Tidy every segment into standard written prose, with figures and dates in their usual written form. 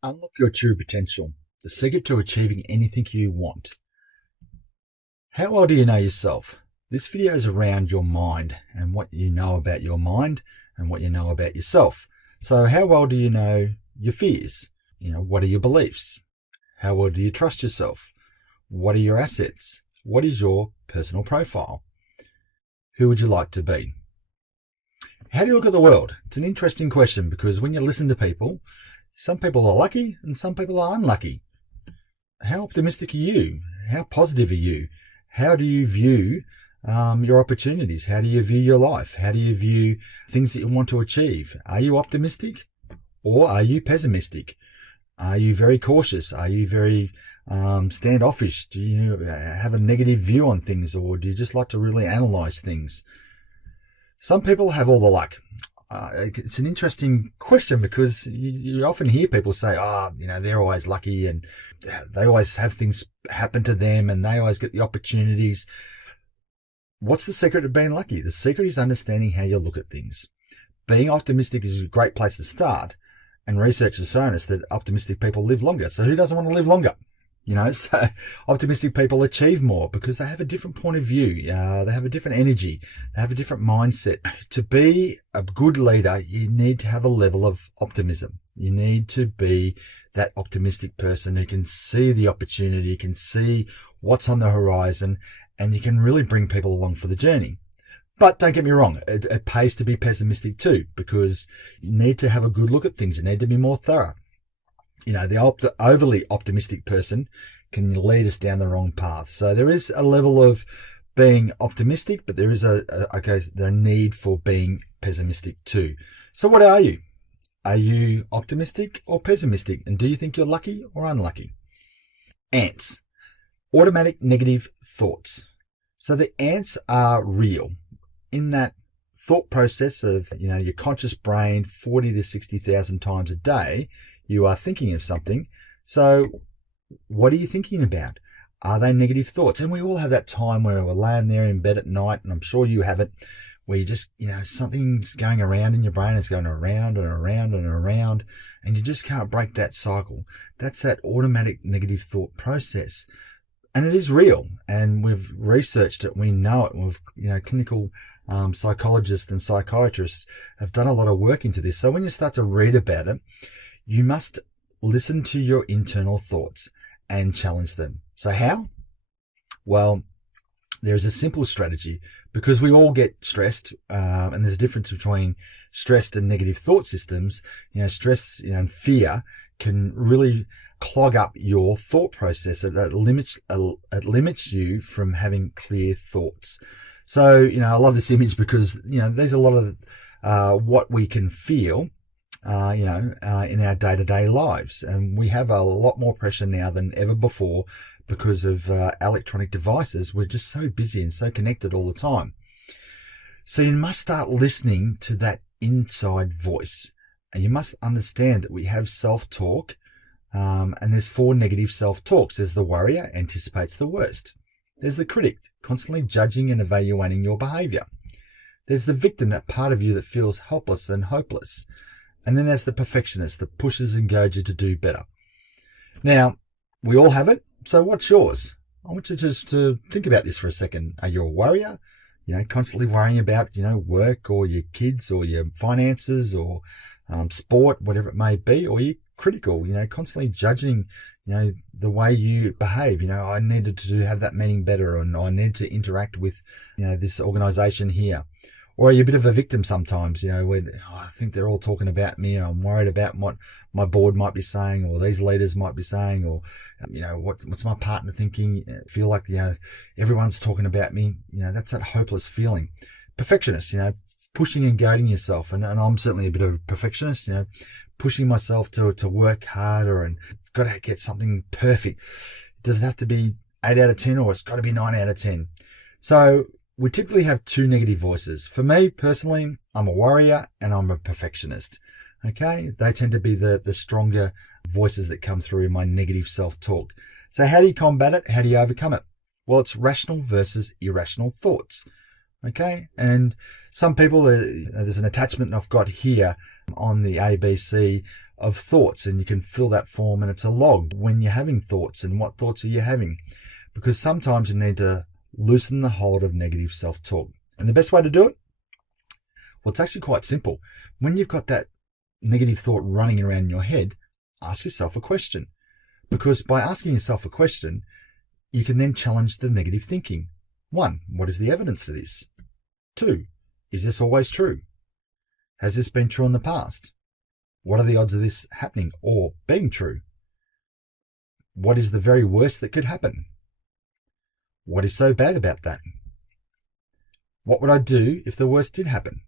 Unlock your true potential, the secret to achieving anything you want. How well do you know yourself? This video is around your mind and what you know about your mind and what you know about yourself. So how well do you know your fears? What are your beliefs? How well do you trust yourself? What are your assets? What is your personal profile? Who would you like to be? How do you look at the world? It's an interesting question because when you listen to people, some people are lucky and some people are unlucky. How optimistic are you? How positive are you? How do you view your opportunities? How do you view your life? How do you view things that you want to achieve? Are you optimistic or are you pessimistic? Are you very cautious? Are you very standoffish? Do you have a negative view on things, or do you just like to really analyze things? Some people have all the luck. It's an interesting question because you often hear people say, they're always lucky and they always have things happen to them and they always get the opportunities. What's the secret of being lucky? The secret is understanding how you look at things. Being optimistic is a great place to start, and research has shown us that optimistic people live longer. So who doesn't want to live longer? So optimistic people achieve more because they have a different point of view. They have a different energy. They have a different mindset. To be a good leader, you need to have a level of optimism. You need to be that optimistic person who can see the opportunity, can see what's on the horizon, and you can really bring people along for the journey. But don't get me wrong, it pays to be pessimistic too, because you need to have a good look at things. You need to be more thorough. The overly optimistic person can lead us down the wrong path. So there is a level of being optimistic, but there is a need for being pessimistic too. So what are you? Are you optimistic or pessimistic? And do you think you're lucky or unlucky? Ants. Automatic negative thoughts. So the ants are real in that thought process of, your conscious brain 40 to 60,000 times a day. You are thinking of something. So what are you thinking about? Are they negative thoughts? And we all have that time where we're laying there in bed at night, and I'm sure you have it, where you just, something's going around in your brain. It's going around and around and around, and you just can't break that cycle. That's that automatic negative thought process. And it is real, and we've researched it. We know it. We've, clinical psychologists and psychiatrists have done a lot of work into this. So when you start to read about it, you must listen to your internal thoughts and challenge them. So how? Well, there's a simple strategy because we all get stressed, and there's a difference between stressed and negative thought systems. Stress and fear can really clog up your thought process. It limits you from having clear thoughts. So, I love this image because, there's a lot of what we can feel in our day-to-day lives. And we have a lot more pressure now than ever before because of electronic devices. We're just so busy and so connected all the time. So you must start listening to that inside voice. And you must understand that we have self-talk, and there's 4 negative self-talks. There's the worrier, anticipates the worst. There's the critic, constantly judging and evaluating your behavior. There's the victim, that part of you that feels helpless and hopeless. And then there's the perfectionist that pushes and goads you to do better. Now, we all have it. So what's yours? I want you just to think about this for a second. Are you a worrier? Constantly worrying about, work or your kids or your finances or sport, whatever it may be, or you're critical, constantly judging, the way you behave. I needed to have that meeting better, and I need to interact with, this organization here. Or are you a bit of a victim sometimes, when I think they're all talking about me and I'm worried about what my board might be saying or these leaders might be saying, or, what's my partner thinking? I feel like, everyone's talking about me. That's that hopeless feeling. Perfectionist, pushing and goading yourself. And I'm certainly a bit of a perfectionist, pushing myself to work harder and got to get something perfect. It doesn't have to be 8 out of 10 or it's got to be 9 out of 10. So we typically have 2 negative voices. For me personally, I'm a worrier and I'm a perfectionist. Okay, they tend to be the stronger voices that come through in my negative self-talk. So how do you combat it? How do you overcome it? Well, it's rational versus irrational thoughts. Okay, and some people, there's an attachment I've got here on the ABC of thoughts, and you can fill that form, and it's a log when you're having thoughts and what thoughts are you having, because sometimes you need to loosen the hold of negative self-talk. And the best way to do it, well, it's actually quite simple. When you've got that negative thought running around in your head, ask yourself a question, because by asking yourself a question, you can then challenge the negative thinking. 1, what is the evidence for this? 2, is this always true? Has this been true in the past? What are the odds of this happening or being true? What is the very worst that could happen? What is so bad about that? What would I do if the worst did happen?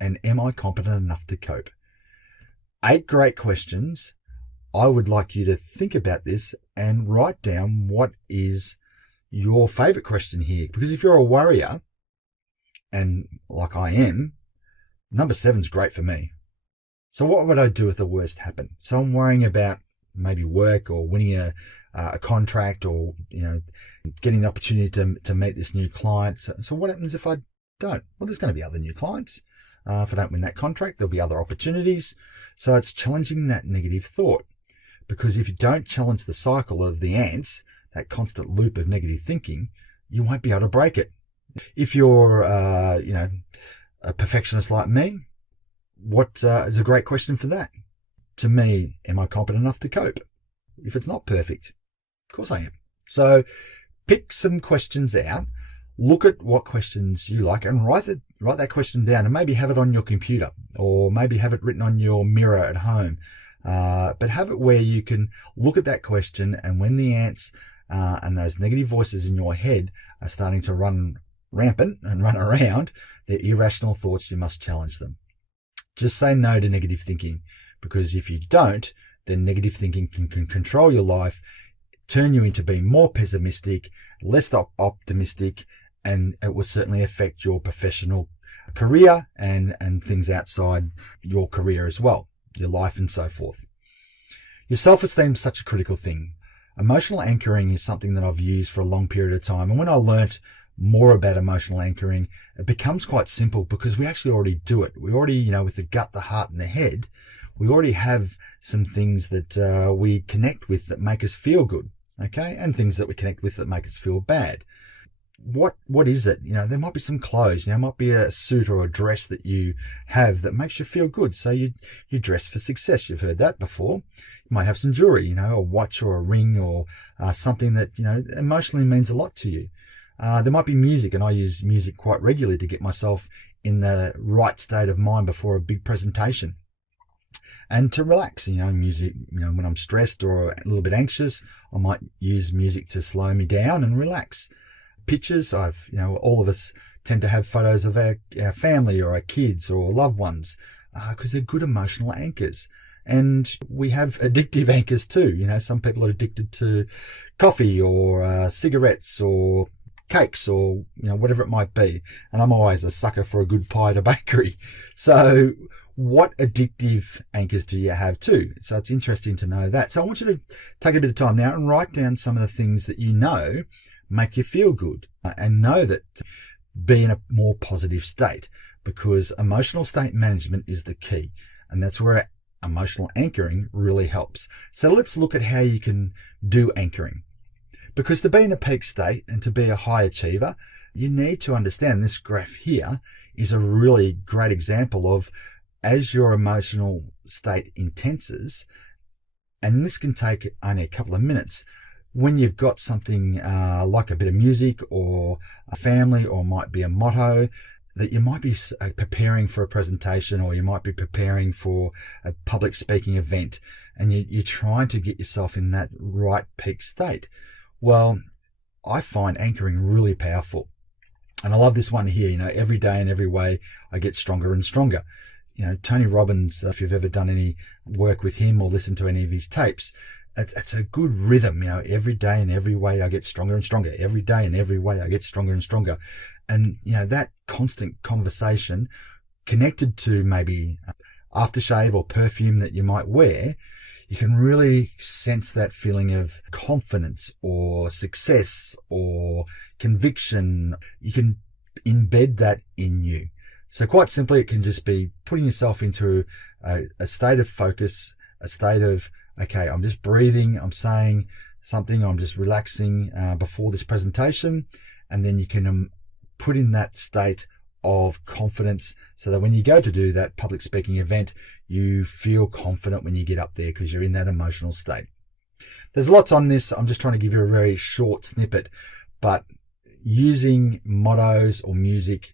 And am I competent enough to cope? 8 great questions. I would like you to think about this and write down what is your favorite question here. Because if you're a worrier, and like I am, number 7 is great for me. So what would I do if the worst happened? So I'm worrying about maybe work or winning a contract, or getting the opportunity to meet this new client. So what happens if I don't? Well, there's going to be other new clients. If I don't win that contract, there'll be other opportunities. So it's challenging that negative thought, because if you don't challenge the cycle of the ants, that constant loop of negative thinking, you won't be able to break it. If you're a perfectionist like me, what is a great question for that? To me, am I competent enough to cope? If it's not perfect, of course I am. So pick some questions out, look at what questions you like, and write that question down, and maybe have it on your computer, or maybe have it written on your mirror at home. But have it where you can look at that question, and when the ants and those negative voices in your head are starting to run rampant and run around, they're irrational thoughts, you must challenge them. Just say no to negative thinking, because if you don't, then negative thinking can control your life, turn you into being more pessimistic, less optimistic, and it will certainly affect your professional career and things outside your career as well, your life and so forth. Your self-esteem is such a critical thing. Emotional anchoring is something that I've used for a long period of time, and when I learnt more about emotional anchoring, it becomes quite simple, because we actually already do it. We already, with the gut, the heart, and the head, we already have some things that we connect with that make us feel good, okay, and things that we connect with that make us feel bad. What is it? There might be some clothes, it might be a suit or a dress that you have that makes you feel good. So you dress for success. You've heard that before. You might have some jewelry, a watch or a ring, or something that, emotionally means a lot to you. There might be music, and I use music quite regularly to get myself in the right state of mind before a big presentation. And to relax, music, when I'm stressed or a little bit anxious, I might use music to slow me down and relax. Pictures, all of us tend to have photos of our family or our kids or loved ones, because they're good emotional anchors. And we have addictive anchors too. Some people are addicted to coffee or cigarettes or cakes or whatever it might be, and I'm always a sucker for a good pie at a bakery. So what addictive anchors do you have too? So it's interesting to know that. So I want you to take a bit of time now and write down some of the things that make you feel good, and know that be in a more positive state, because emotional state management is the key, and that's where emotional anchoring really helps. So let's look at how you can do anchoring. Because to be in a peak state and to be a high achiever, you need to understand this graph here is a really great example of, as your emotional state intenses, and this can take only a couple of minutes, when you've got something like a bit of music or a family, or might be a motto that you might be preparing for a presentation, or you might be preparing for a public speaking event, and you're trying to get yourself in that right peak state. Well, I find anchoring really powerful. And I love this one here, every day in every way I get stronger and stronger. Tony Robbins, if you've ever done any work with him or listened to any of his tapes, it's a good rhythm, every day in every way I get stronger and stronger. Every day in every way I get stronger and stronger. And, that constant conversation connected to maybe aftershave or perfume that you might wear, you can really sense that feeling of confidence or success or conviction. You can embed that in you. So quite simply, it can just be putting yourself into a state of focus, a state of, okay, I'm just breathing, I'm saying something, I'm just relaxing before this presentation. And then you can put in that state of confidence so that when you go to do that public speaking event, you feel confident when you get up there because you're in that emotional state. There's lots on this. I'm just trying to give you a very short snippet, but using mottos or music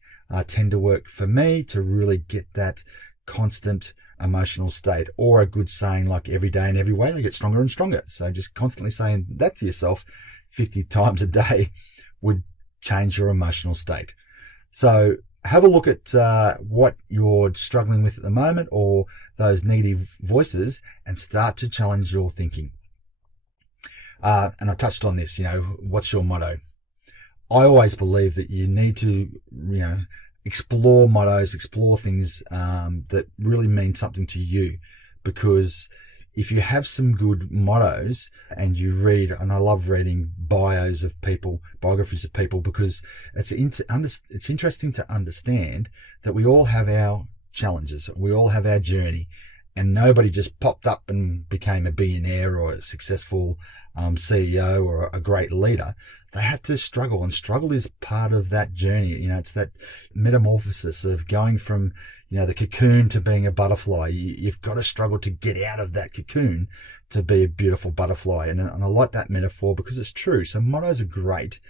tend to work for me to really get that constant emotional state, or a good saying like every day and every way I get stronger and stronger. So just constantly saying that to yourself 50 times a day would change your emotional state. So have a look at what you're struggling with at the moment, or those negative voices, and start to challenge your thinking. And I touched on this, what's your motto? I always believe that you need to, explore mottos, explore things that really mean something to you. Because if you have some good mottos and you read, and I love reading biographies of people, because it's interesting to understand that we all have our challenges, we all have our journey, and nobody just popped up and became a billionaire or a successful CEO or a great leader. They had to struggle, and struggle is part of that journey. It's that metamorphosis of going from the cocoon to being a butterfly. You've got to struggle to get out of that cocoon to be a beautiful butterfly. And I like that metaphor because it's true. So mottos are great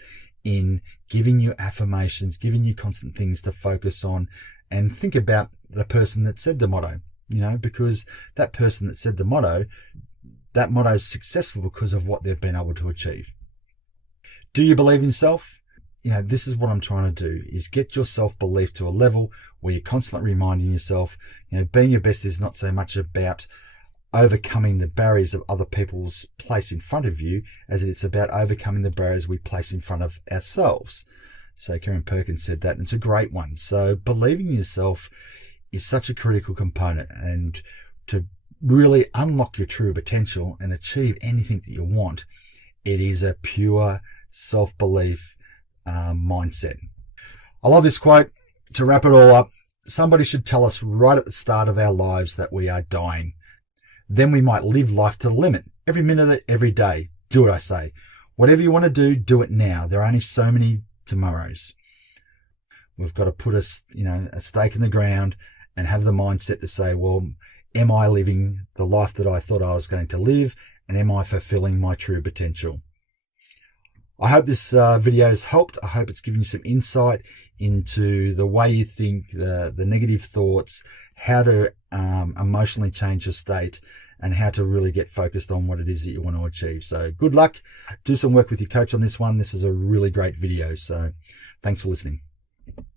in giving you affirmations, giving you constant things to focus on. And think about the person that said the motto, because that person that said the motto, that motto is successful because of what they've been able to achieve. Do you believe in yourself? This is what I'm trying to do, is get your self-belief to a level where you're constantly reminding yourself, being your best is not so much about overcoming the barriers of other people's place in front of you, as it's about overcoming the barriers we place in front of ourselves. So Karen Perkins said that, and it's a great one. So believing in yourself is such a critical component, and to really unlock your true potential and achieve anything that you want, it is a pure self-belief mindset. I love this quote. To wrap it all up, somebody should tell us right at the start of our lives that we are dying. Then we might live life to the limit. Every minute of it, every day. Do what I say. Whatever you want to do, do it now. There are only so many tomorrows. We've got to put a stake in the ground and have the mindset to say, well, am I living the life that I thought I was going to live? And am I fulfilling my true potential? I hope this video has helped. I hope it's given you some insight into the way you think, the negative thoughts, how to emotionally change your state, and how to really get focused on what it is that you want to achieve. So good luck. Do some work with your coach on this one. This is a really great video. So thanks for listening.